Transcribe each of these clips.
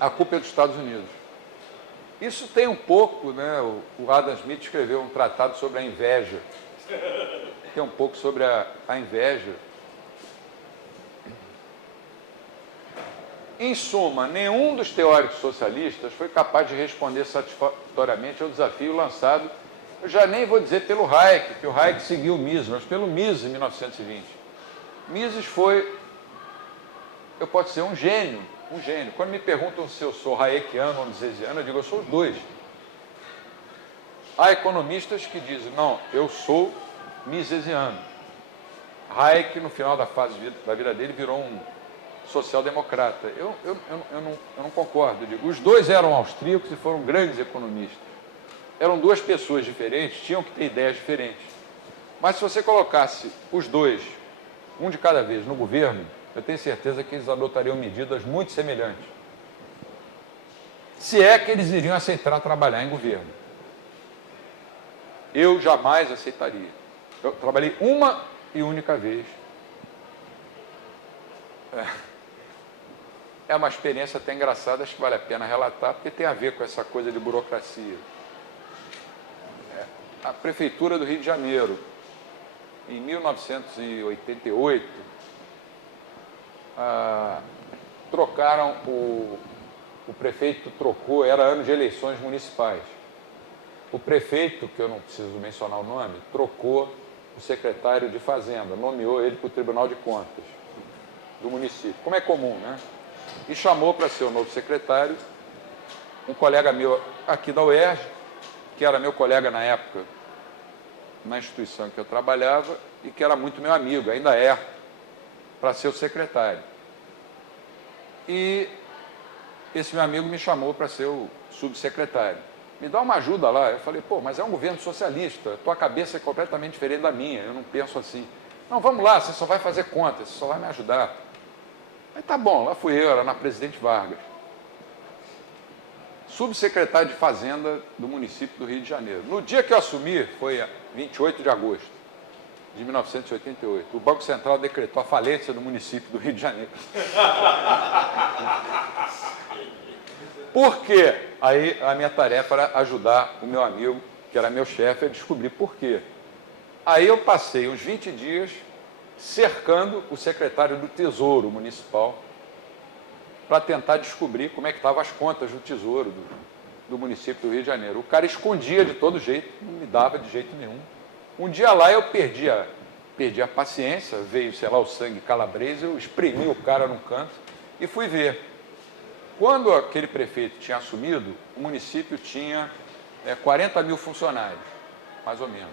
a culpa é dos Estados Unidos. Isso tem um pouco, né? O Adam Smith escreveu um tratado sobre a inveja. Tem um pouco sobre a inveja. Em suma, nenhum dos teóricos socialistas foi capaz de responder satisfatoriamente ao desafio lançado, eu já nem vou dizer pelo Hayek, que o Hayek seguiu o Mises, mas pelo Mises em 1920. Mises foi, eu posso dizer, um gênio. Quando me perguntam se eu sou hayekiano ou misesiano, eu digo, eu sou os dois. Há economistas que dizem, não, eu sou misesiano. Hayek, no final da fase da vida dele, virou um social-democrata. Eu não concordo. Eu digo, os dois eram austríacos e foram grandes economistas. Eram duas pessoas diferentes, tinham que ter ideias diferentes. Mas se você colocasse os dois, um de cada vez, no governo, eu tenho certeza que eles adotariam medidas muito semelhantes. Se é que eles iriam aceitar trabalhar em governo. Eu jamais aceitaria. Eu trabalhei uma e única vez. É uma experiência até engraçada, acho que vale a pena relatar, porque tem a ver com essa coisa de burocracia. A Prefeitura do Rio de Janeiro, em 1988, trocaram, o prefeito trocou, era ano de eleições municipais. O prefeito, que eu não preciso mencionar o nome, trocou o secretário de Fazenda, nomeou ele para o Tribunal de Contas do município, como é comum, né? E chamou para ser o novo secretário um colega meu aqui da UERJ, que era meu colega na época, na instituição que eu trabalhava, e que era muito meu amigo, ainda é, para ser o secretário. E esse meu amigo me chamou para ser o subsecretário. Me dá uma ajuda lá. Eu falei, pô, mas é um governo socialista, tua cabeça é completamente diferente da minha, eu não penso assim. Não, vamos lá, você só vai fazer contas, você só vai me ajudar. Aí tá bom, lá fui eu, era na Presidente Vargas. Subsecretário de Fazenda do município do Rio de Janeiro. No dia que eu assumi, foi 28 de agosto de 1988, o Banco Central decretou a falência do município do Rio de Janeiro. Por quê? Aí a minha tarefa era ajudar o meu amigo, que era meu chefe, a descobrir por quê. Aí eu passei uns 20 dias cercando o secretário do Tesouro Municipal para tentar descobrir como é que estavam as contas do Tesouro do município do Rio de Janeiro. O cara escondia de todo jeito, não me dava de jeito nenhum. Um dia lá eu perdi a paciência, veio, sei lá, o sangue calabrese, eu espremi o cara num canto e fui ver. Quando aquele prefeito tinha assumido, o município tinha 40 mil funcionários, mais ou menos.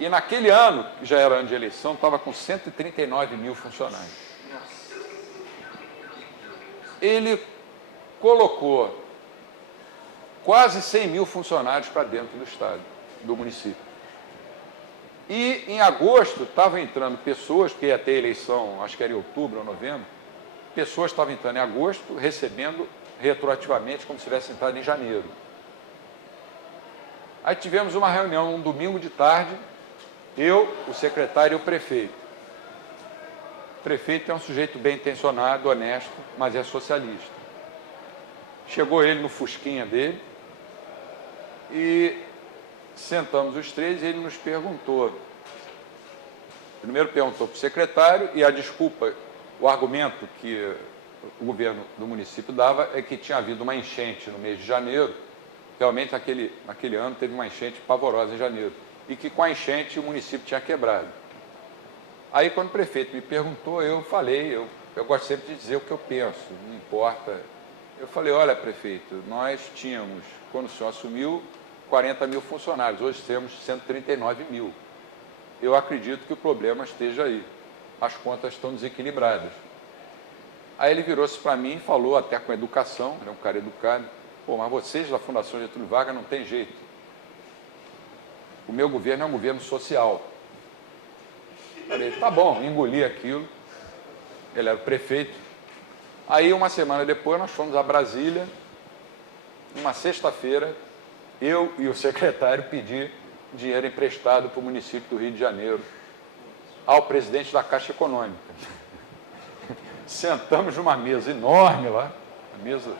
E naquele ano, que já era ano de eleição, estava com 139 mil funcionários. Ele colocou quase 100 mil funcionários para dentro do estado, do município. E em agosto estavam entrando pessoas, que ia ter eleição, acho que era em outubro ou novembro, pessoas estavam entrando em agosto, recebendo retroativamente como se tivesse entrado em janeiro. Aí tivemos uma reunião um domingo de tarde, eu, o secretário e o prefeito. O prefeito é um sujeito bem intencionado, honesto, mas é socialista. Chegou ele no fusquinha dele e sentamos os três e ele nos perguntou. Primeiro perguntou para o secretário e a desculpa, o argumento que o governo do município dava é que tinha havido uma enchente no mês de janeiro. Realmente, naquele ano, teve uma enchente pavorosa em janeiro. E que com a enchente o município tinha quebrado. Aí, quando o prefeito me perguntou, eu falei, eu gosto sempre de dizer o que eu penso, não importa. Eu falei, olha, prefeito, nós tínhamos, quando o senhor assumiu, 40 mil funcionários, hoje temos 139 mil. Eu acredito que o problema esteja aí. As contas estão desequilibradas. Aí ele virou-se para mim e falou, até com educação, ele é um cara educado, pô, mas vocês da Fundação Getúlio Vargas não tem jeito. O meu governo é um governo social. Falei, tá bom, engoli aquilo. Ele era o prefeito. Aí, uma semana depois, nós fomos a Brasília, uma sexta-feira, eu e o secretário pedir dinheiro emprestado para o município do Rio de Janeiro, ao presidente da Caixa Econômica. Sentamos numa mesa enorme lá, a mesa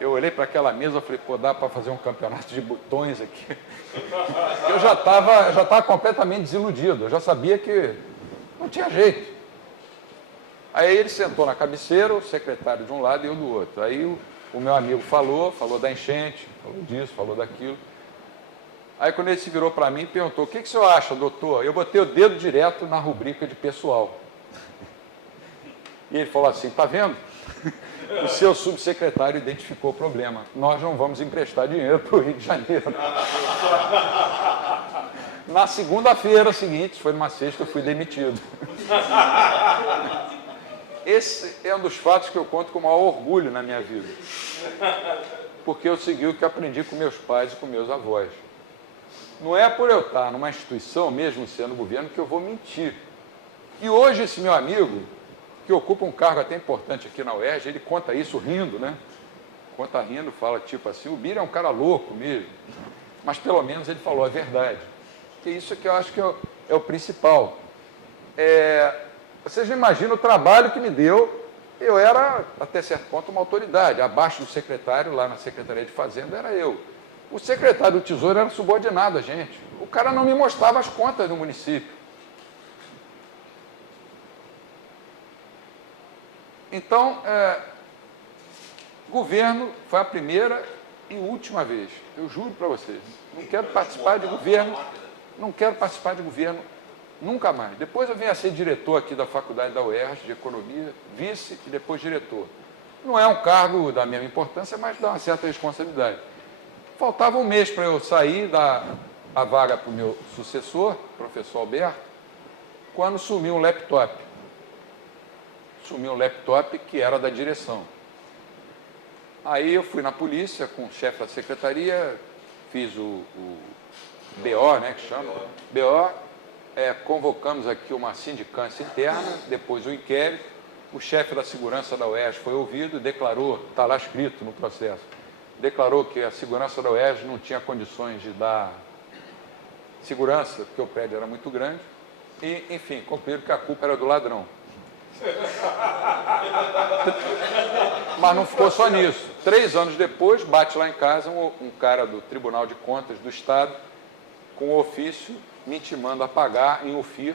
Eu olhei para aquela mesa e falei, pô, dá para fazer um campeonato de botões aqui? Eu já estava completamente desiludido, eu já sabia que não tinha jeito. Aí ele sentou na cabeceira, o secretário de um lado e eu do outro. Aí o meu amigo falou da enchente, falou disso, falou daquilo. Aí quando ele se virou para mim e perguntou, o que o senhor acha, doutor? Eu botei o dedo direto na rubrica de pessoal. E ele falou assim, tá vendo? O seu subsecretário identificou o problema. Nós não vamos emprestar dinheiro para o Rio de Janeiro. Na segunda-feira seguinte, foi numa sexta, eu fui demitido. Esse é um dos fatos que eu conto com o maior orgulho na minha vida. Porque eu segui o que aprendi com meus pais e com meus avós. Não é por eu estar numa instituição, mesmo sendo governo, que eu vou mentir. E hoje esse meu amigo, que ocupa um cargo até importante aqui na UERJ, ele conta isso rindo, né? Conta rindo, fala tipo assim, o Bira é um cara louco mesmo. Mas pelo menos ele falou a verdade. Que isso que eu acho que é o principal. Vocês não imaginam o trabalho que me deu. Eu era, até certo ponto, uma autoridade. Abaixo do secretário, lá na Secretaria de Fazenda, era eu. O secretário do Tesouro era subordinado a gente. O cara não me mostrava as contas do município. Então, governo foi a primeira e última vez. Eu juro para vocês. Não quero participar de governo. Não quero participar de governo nunca mais. Depois eu vim a ser diretor aqui da faculdade da UERJ, de Economia, vice e depois diretor. Não é um cargo da mesma importância, mas dá uma certa responsabilidade. Faltava um mês para eu sair, dar a vaga para o meu sucessor, professor Alberto, quando sumiu um laptop. Sumiu um laptop que era da direção. Aí eu fui na polícia com o chefe da secretaria, fiz o BO, né, que chama, BO, convocamos aqui uma sindicância interna, depois o inquérito, o chefe da segurança da UERJ foi ouvido e declarou, está lá escrito no processo, declarou que a segurança da UERJ não tinha condições de dar segurança, porque o prédio era muito grande, e, enfim, concluíram que a culpa era do ladrão. Mas não ficou só nisso. 3 anos depois, bate lá em casa um cara do Tribunal de Contas do Estado, com um ofício me intimando a pagar em UFIR.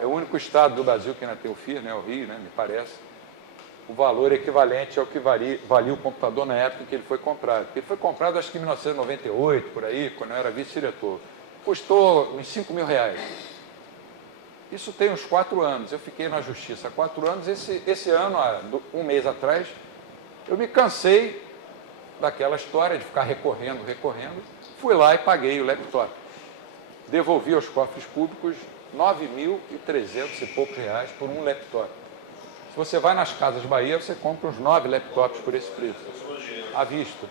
É o único estado do Brasil que ainda tem UFIR, né? O Rio, né? Me parece. O valor equivalente ao que valia o computador na época em que ele foi comprado. Ele foi comprado, acho que em 1998, por aí, quando eu era vice-diretor. Custou uns R$5 mil. Isso tem uns 4 anos. Eu fiquei na justiça há 4 anos. Esse ano, um mês atrás, eu me cansei daquela história de ficar recorrendo. Fui lá e paguei o laptop. Devolvi aos cofres públicos R$9.300 e poucos por um laptop. Se você vai nas Casas Bahia, você compra uns 9 laptops por esse preço, à vista.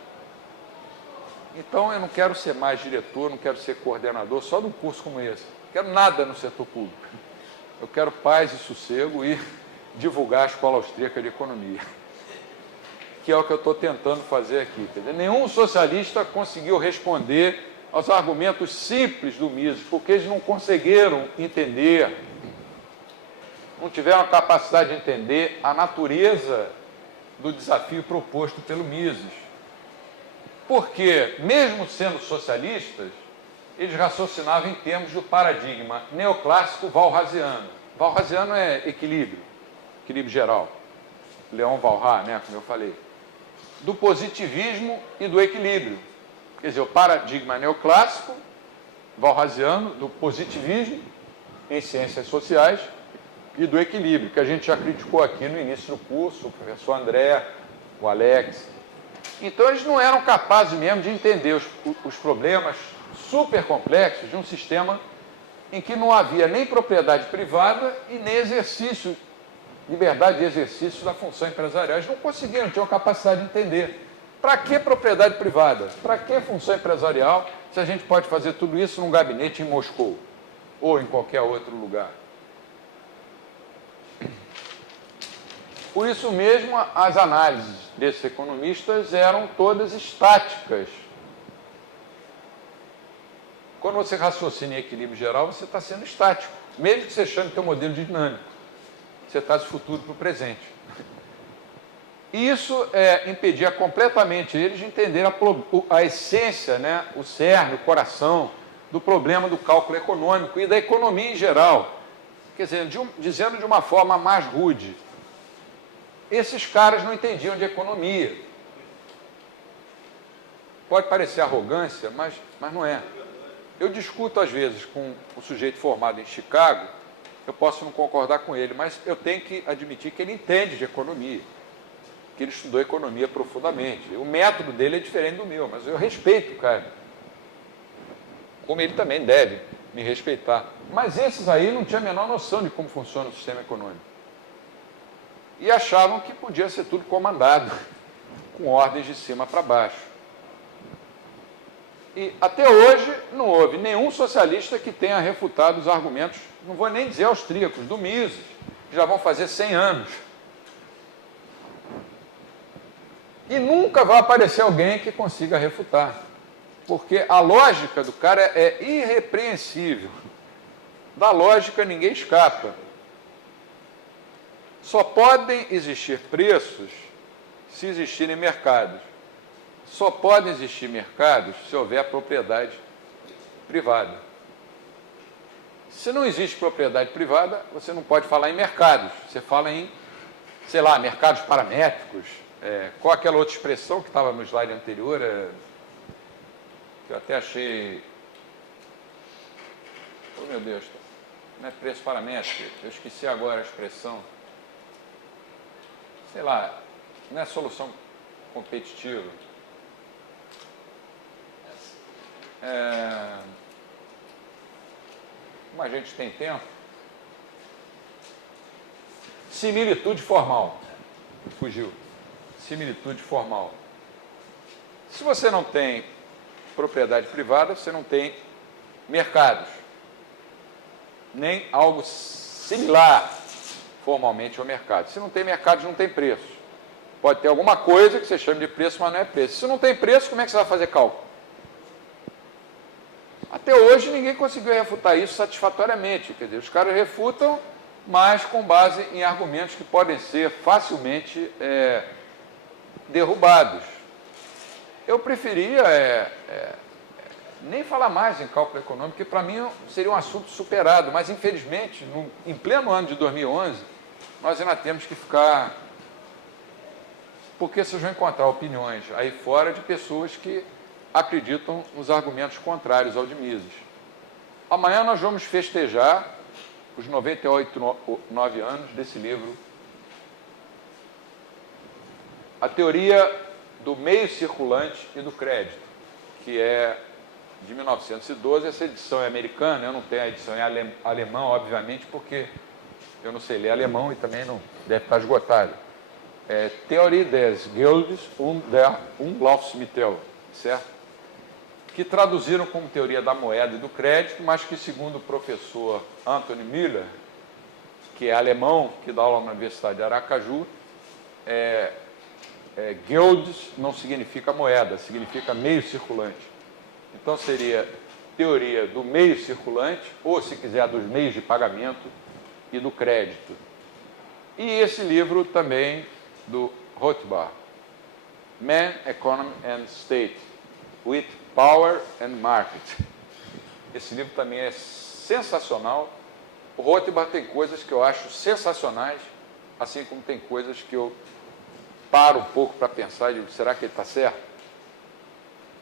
Então, eu não quero ser mais diretor, não quero ser coordenador só de um curso como esse. Não quero nada no setor público. Eu quero paz e sossego e divulgar a Escola Austríaca de Economia, que é o que eu estou tentando fazer aqui. Quer dizer, nenhum socialista conseguiu responder aos argumentos simples do Mises, porque eles não conseguiram entender, não tiveram a capacidade de entender a natureza do desafio proposto pelo Mises. Porque, mesmo sendo socialistas, eles raciocinavam em termos do paradigma neoclássico walrasiano. Walrasiano é equilíbrio geral. Leon Walras, né, como eu falei. Do positivismo e do equilíbrio. Quer dizer, o paradigma neoclássico, walrasiano, do positivismo em ciências sociais e do equilíbrio, que a gente já criticou aqui no início do curso, o professor André, o Alex. Então, eles não eram capazes mesmo de entender os problemas super complexos de um sistema em que não havia nem propriedade privada e nem exercício, liberdade de exercício da função empresarial. Eles não conseguiram, não tinham capacidade de entender. Para que propriedade privada? Para que função empresarial se a gente pode fazer tudo isso num gabinete em Moscou ou em qualquer outro lugar? Por isso mesmo, as análises desses economistas eram todas estáticas. Quando você raciocina em equilíbrio geral, você está sendo estático, mesmo que você chame teu modelo de dinâmico. Você traz o futuro para o presente. E isso impedia completamente eles de entender a essência, né, o cerne, o coração do problema do cálculo econômico e da economia em geral. Quer dizer, dizendo de uma forma mais rude, esses caras não entendiam de economia. Pode parecer arrogância, mas não é. Eu discuto, às vezes, com o sujeito formado em Chicago, eu posso não concordar com ele, mas eu tenho que admitir que ele entende de economia, que ele estudou economia profundamente. O método dele é diferente do meu, mas eu respeito o cara. Como ele também deve me respeitar. Mas esses aí não tinham a menor noção de como funciona o sistema econômico. E achavam que podia ser tudo comandado, com ordens de cima para baixo. E até hoje não houve nenhum socialista que tenha refutado os argumentos, não vou nem dizer austríacos, do Mises, que já vão fazer 100 anos. E nunca vai aparecer alguém que consiga refutar, porque a lógica do cara é irrepreensível. Da lógica ninguém escapa. Só podem existir preços se existirem mercados. Só podem existir mercados se houver propriedade privada. Se não existe propriedade privada, você não pode falar em mercados. Você fala em, sei lá, mercados paramétricos. Qual aquela outra expressão que estava no slide anterior? Que eu até achei... Oh, meu Deus, não é preço paramétrico. Eu esqueci agora a expressão. Sei lá, não é solução competitiva. Como a gente tem tempo, similitude formal. Fugiu. Similitude formal. Se você não tem propriedade privada, você não tem mercados, nem algo similar formalmente ao mercado. Se não tem mercados, não tem preço. Pode ter alguma coisa que você chame de preço, mas não é preço. Se não tem preço, como é que você vai fazer cálculo? Até hoje ninguém conseguiu refutar isso satisfatoriamente. Quer dizer, os caras refutam, mas com base em argumentos que podem ser facilmente derrubados. Eu preferia nem falar mais em cálculo econômico, porque para mim seria um assunto superado, mas infelizmente, em pleno ano de 2011, nós ainda temos que ficar... Porque vocês vão encontrar opiniões aí fora de pessoas que acreditam nos argumentos contrários ao de Mises. Amanhã nós vamos festejar os 9 anos desse livro, A Teoria do Meio Circulante e do Crédito, que é de 1912. Essa edição é americana, eu não tenho a edição em alemão, obviamente, porque eu não sei ler alemão e também não deve estar esgotado. Theorie des Geldes und der Umlaufsmittel, certo? Que traduziram como teoria da moeda e do crédito, mas que, segundo o professor Anthony Miller, que é alemão, que dá aula na Universidade de Aracaju, Geldes não significa moeda, significa meio circulante. Então seria teoria do meio circulante, ou se quiser, dos meios de pagamento e do crédito. E esse livro também do Rothbard, Man, Economy and State, with Power and Market. Esse livro também é sensacional. O Rothbard tem coisas que eu acho sensacionais, assim como tem coisas que eu paro um pouco para pensar e digo, será que ele está certo?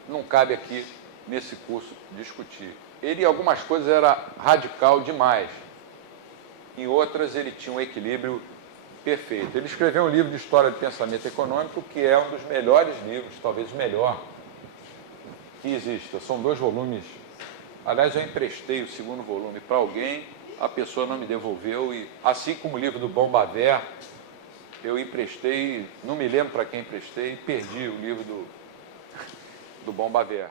Não cabe aqui nesse curso discutir. Ele, em algumas coisas, era radical demais. Em outras, ele tinha um equilíbrio perfeito. Ele escreveu um livro de história de pensamento econômico que é um dos melhores livros, talvez o melhor, que exista. São 2 volumes. Aliás, eu emprestei o 2º volume para alguém, a pessoa não me devolveu, e assim como o livro do Bombaver, eu emprestei, não me lembro para quem emprestei, e perdi o livro do Bombaver.